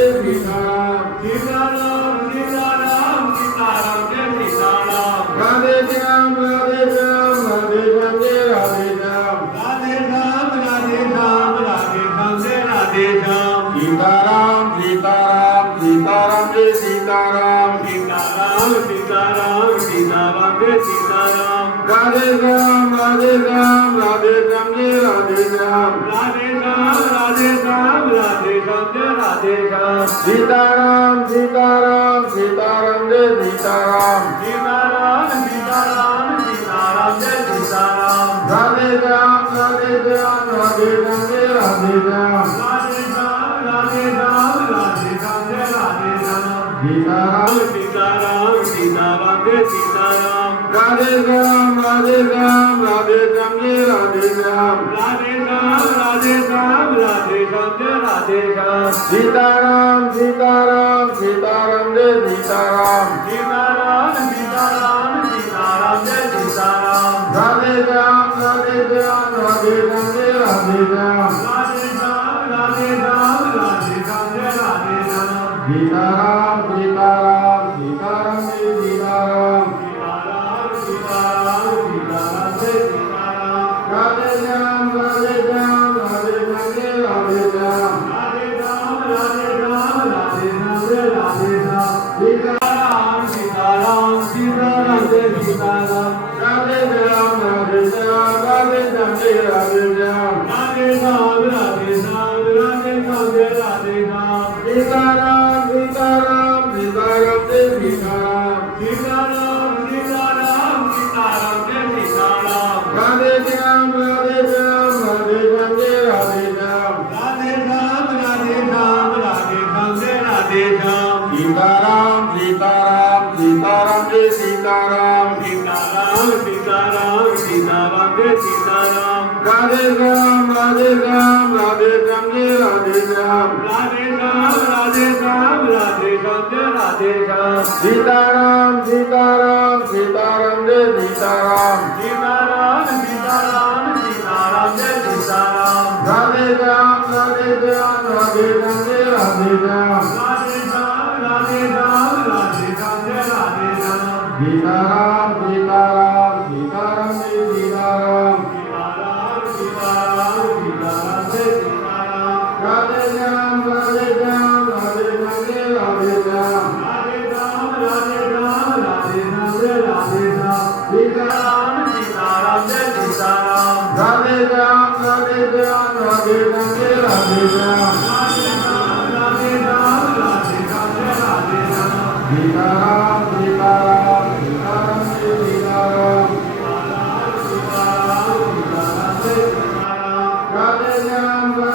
Sitaram Sitaram Sitaram Sitaram Jai Sitaram Radhe Shyam Radhe Shyam Radhe Shyam Jai Radhe Shyam Radhe Shyam Radhe Shyam Radhe Shyam Jai Radhe Shyam Sitaram Sitaram Sitaram Jai Sitaram Sitaram Sitaram Sitaram Jai Sitaram Radhe Shyam Radhe Shyam Radhe Shyam Jai Radhe Shyam Radhe Shyam Radhe Shyam Radhe Shyam Jai Radhe Shyam Sitaram Sitaram Sitaram Jai Sitaram Sitaram Sitaram Sitaram Jai Sitaram Radhe Shyam Radhe Shyam Radhe Shyam Jai Radhe Shyam Radhe Shyam Radhe Shyam Radhe Shyam Jai Radhe Shyam Sitaram Sitaram Sitaram Jai Sitaram Radhe Shyam Radhe Shyam Radhe Shyam Jai Radhe Shyam Radhe Shyam Radhe Shyam Radhe Shyam Jai Radhe Shyam Sitaram Sitaram Sitaram Jai Sitaram Sitaram Sitaram Sitaram Jai Sitaram Radhe Shyam Radhe Shyam Radhe Shyam Jai Radhe Shyam Radhe Shyam Radhe Shyam Radhe Shyam Jai Radhe Shyam Sitaram Sitaram Sitaram Jai Sitaram Sitaram Sitaram Sitaram Jai Sitaram Radhe Shyam Radhe Shyam Radhe Shyam Jai Radhe Shyam Radhe Shyam Radhe Shyam Radhe Shyam Jai Radhe Shyam Sitaram Sitaram Sitaram Jai Sitaram Radhe Shyam Radhe Shyam Radhe Shyam Jai Radhe Shyam Radhe Shyam Radhe Shyam Radhe Shyam Jai Radhe Shyam Sitaram Sitaram Sitaram Jai Sitaram Sitaram Sitaram Sitaram Jai Sitaram Radhe Shyam Radhe Shyam Radhe Shyam Jai Radhe Shyam Radhe Shyam Radhe Shyam Radhe Shyam Jai Radhe Shyam Sitaram Sitaram Sitaram Jai Sitaram Sitaram Sitaram Sitaram Jai Sitaram Radhe Shyam Radhe Shyam Radhe Shyam Jai Radhe Shyam Radhe Shyam Radhe Shyam Radhe Shyam Jai Radhe Shyam Sitaram Sitaram Sitaram Jai Sitaram Sitaram Sitaram Sitaram Jai Sitaram Radhe Shyam Radhe Shyam Radhe Shyam Jai Radhe Shyam Radhe Shyam Radhe Shyam Radhe Shyam Jai Radhe Shyam Sitaram Sitaram Sitaram Jai Sitaram Sitaram Sitaram Sitaram Jai Sitaram Radhe Shyam Radhe Shyam Radhe Shyam Jai Radhe Shyam Radhe Shyam Radhe Shyam Radhe Shyam Jai Radhe Shyam Sitaram Sitaram Jai Sitaram Radhe Shyam Radhe Shyam Radhe Shyam Jai Radhe Shyam Radhe Shyam Radhe Shyam Radhe Shyam Jai Radhe Shyam Sitaram Sitaram Sitaram Jai Sitaram Sitaram Sitaram Sitaram Jai Sitaram Radhe Shyam